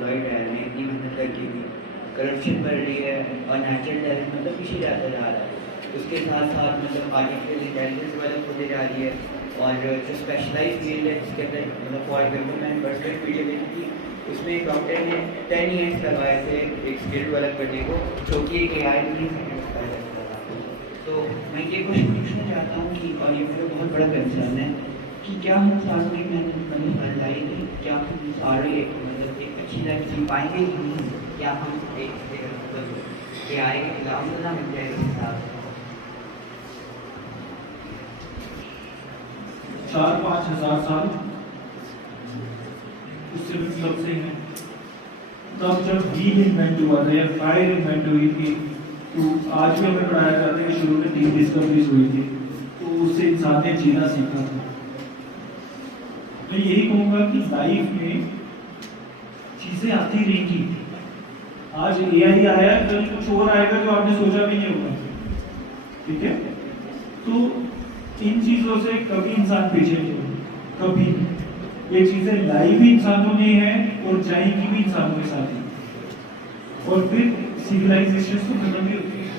Employed है, ने इतनी मेहनत लगी हुई, करप्शन बढ़ रही है और नेचुरल टैलेंट मतलब पीछे जाता जा रहा है। उसके साथ साथ मतलब आर्टिफिशियल इंटेलिजेंस डेवलप होते जा रही है और जो स्पेशलाइज फील्ड है जिसके अंदर मतलब फॉर एग्जाम्पल मैंने पर्सनल वीडियो देखी थी, उसमें एक डॉक्टर ने 10 ईयर्स लगाए थे एक स्किल डेवलप करने को, जो कि एक AI नहीं कर सकता था। तो मैं ये क्वेश्चन पूछना चाहता हूँ कि और ये मेरा बहुत बड़ा कंसर्न है कि क्या हम सालों की मेहनत मतलब फल आएगी, क्या हम सारे मतलब एक अच्छी लाइफ जी पाएंगे कि नहीं, क्या हम एक मतलब AI के खिलाफ तो ना मिल जाएगा इस हिसाब से। 4-5 हज़ार साल उससे भी कब से हैं। तब जब हीट इन्वेंट हुआ था या फायर इन्वेंट हुई थी, तो आज भी हमें पढ़ाया जाता है कि शुरू में 3 डिस्कवरीज हुई थी, तो उससे इंसान ने जीना सीखा था। मैं यही कहूँगा कि लाइफ में चीज़ें आती रहेंगी। आज AI आया, कल कुछ और आएगा जो आपने सोचा भी नहीं होगा। ठीक है, तो इन चीज़ों से कभी इंसान पीछे नहीं होगा, कभी नहीं। ये चीज़ें लाई भी इंसानों ने हैं और जाएंगी भी इंसानों के साथ ही। और फिर सिविलाइजेशन तो खत्म भी होती है।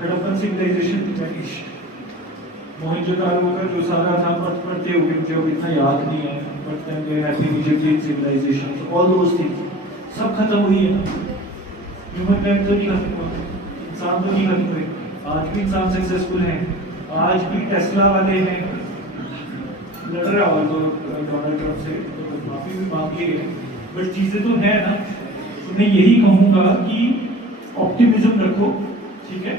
हड़प्पन सिविलाइजेशन वैनिश, मोहनजोदारो का जो सारा था पढ़ते हुए मुझे अब इतना याद नहीं है, but then there have been Egyptian civilization, all those things सब खत्म हुई है ना। ह्यूमन लाइफ तो नहीं खत्म हुआ, इंसान तो नहीं खत्म हुए। आज भी इंसान सक्सेसफुल है, आज भी टेस्ला वाले हैं, लड़ रहा हो तो डोनाल्ड ट्रंप से तो माफी भी मांग ली है, बट चीजें तो है ना। तो मैं यही कहूंगा कि ऑप्टिमिज्म रखो। ठीक है,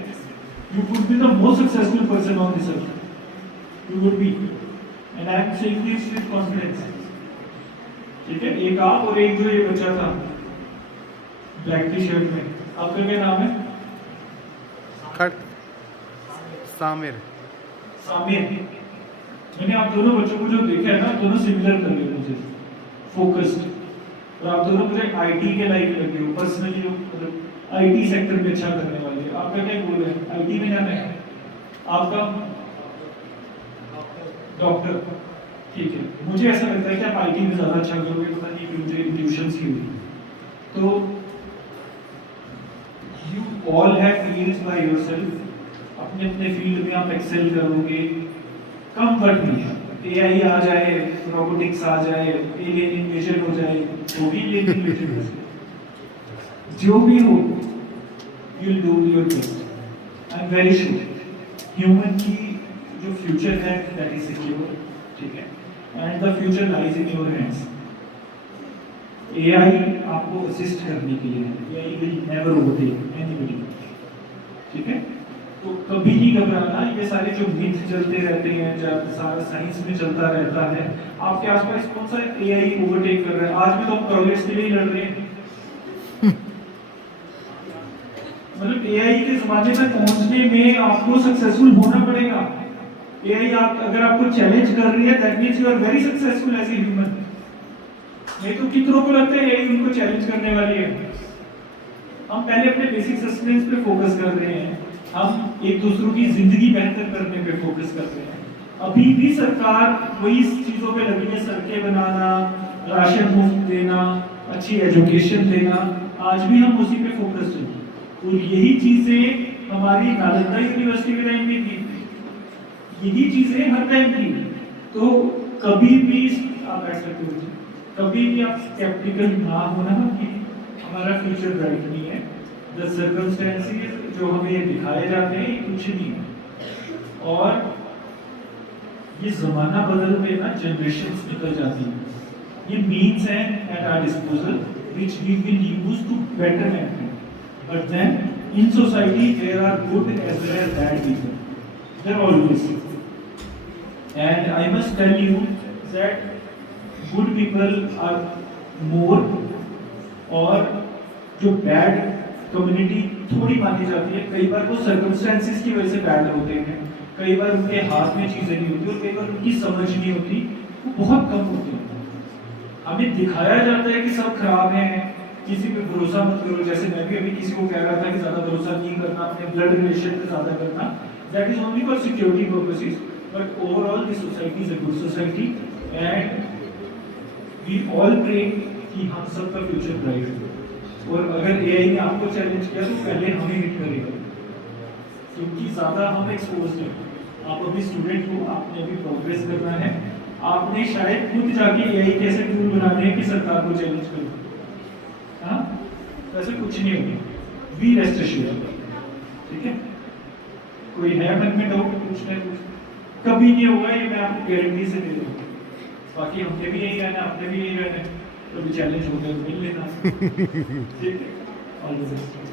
you would be the most successful person on this earth, you would be, and I am saying this with confidence. ठीक है, एक आप और एक जो ये बच्चा था ब्लैक टी शर्ट में, आपका क्या नाम है? खट सामिर। सामिर। मैंने आप दोनों बच्चों को जो देखा है ना, दोनों सिमिलर लग रहे मुझे, फोकस्ड, और आप दोनों मुझे आईटी के लाइक लगे हो पर्सनली, मतलब आईटी सेक्टर में अच्छा करने वाले। आपका क्या गोल है? आईटी में जाना है आपका? डॉक्टर। ठीक है, मुझे ऐसा लगता है कि आप आईटी में ज्यादा अच्छा करोगे, पता नहीं कि मुझे इंट्यूशंस की हुई। तो you all have fields by yourself, अपने अपने फील्ड में आप एक्सेल करोगे। कम वर्क नहीं है, एआई आ जाए, रोबोटिक्स आ जाए, एलियन इन्वेजन हो जाए, तो भी एलियन इन्वेजन हो जाए, जो भी हो, you'll do your best. I'm very sure human की जो फ्यूचर है that is secure, ठीक है, and the future lies in your hands. AI आपको असिस्ट करने के लिए है, AI will never overtake anybody. ठीक है, तो कभी नहीं घबराना। ये सारे जो मिथ चलते रहते हैं, जब सारा साइंस में चलता रहता है, आपके आसपास कौन सा AI ओवरटेक कर रहा है? आज भी तो हम टॉयलेट्स के लिए ही लड़ रहे हैं। मतलब AI के जमाने तक पहुंचने में आपको सक्सेसफुल होना पड़ेगा। AI आप अगर आपको चैलेंज कर रही है, that means you are very successful as a human. नहीं तो कितनों को लगता है AI उनको चैलेंज करने वाली है? हम पहले अपने बेसिक सस्टेनेंस पे फोकस कर रहे हैं, हम एक दूसरों की जिंदगी बेहतर करने पे फोकस कर रहे हैं। अभी भी सरकार वही चीजों पे लगी है, सड़कें बनाना, राशन मुफ्त देना, अच्छी एजुकेशन देना, आज भी हम उसी पे फोकस हैं। और यही चीजें हमारी नालंदा यूनिवर्सिटी के टाइम में थी, यही चीजें हर टाइम थी। तो कभी भी आप बैठ सकते हो, कभी भी आप स्केप्टिकल ना होना कि हमारा फ्यूचर ब्राइट नहीं है। द सर्कमस्टेंसेस जो हमें ये दिखाए जाते हैं, ये कुछ नहीं है। और ये जमाना बदलते ना, जनरेशंस निकल जाती हैं, ये मीन्स हैं at our disposal which we will use to better at it. But then in society there are good as well as bad people, there always. And I must tell you that good people are more, और जो bad community थोड़ी मानी जाती है, कई बार वो circumstances की वजह से बैड होते हैं, कई बार उनके हाथ में चीजें नहीं होती, और कई बार उनकी समझ नहीं होती, वो बहुत कम होती है। हमें दिखाया जाता है कि सब खराब हैं, किसी पे भरोसा मत करो। जैसे मैं भी अभी किसी को कह रहा था कि ज्यादा भरोसा नहीं करना, अपने ब्लड रिलेशन पे ज्यादा करना, that is only for security purposes, but overall this society is a good society and we all pray कि हम सबका फ्यूचर ब्राइट हो। और अगर एआई ने आपको चैलेंज किया तो पहले हमें हिट करेगा, क्योंकि ज़्यादा हम एक्सपोज हैं। आप अभी स्टूडेंट हो, आपने अभी प्रोग्रेस करना है, आपने शायद खुद जाके एआई कैसे टूल बनाने हैं कि सरकार को चैलेंज करो। हाँ, तो ऐसा कुछ नहीं होगा, बी रेस्ट एश्योर्ड। ठीक है, कोई है मन में डाउट पूछना है कुछ? कभी नहीं होगा, ये मैं आपको गारंटी से दे दूँ। बाकी हमने भी यही रहना, आपने भी यही रहना है, तो भी चैलेंज हो गया तो मिल लेना। ठीक है, ऑल द बेस्ट।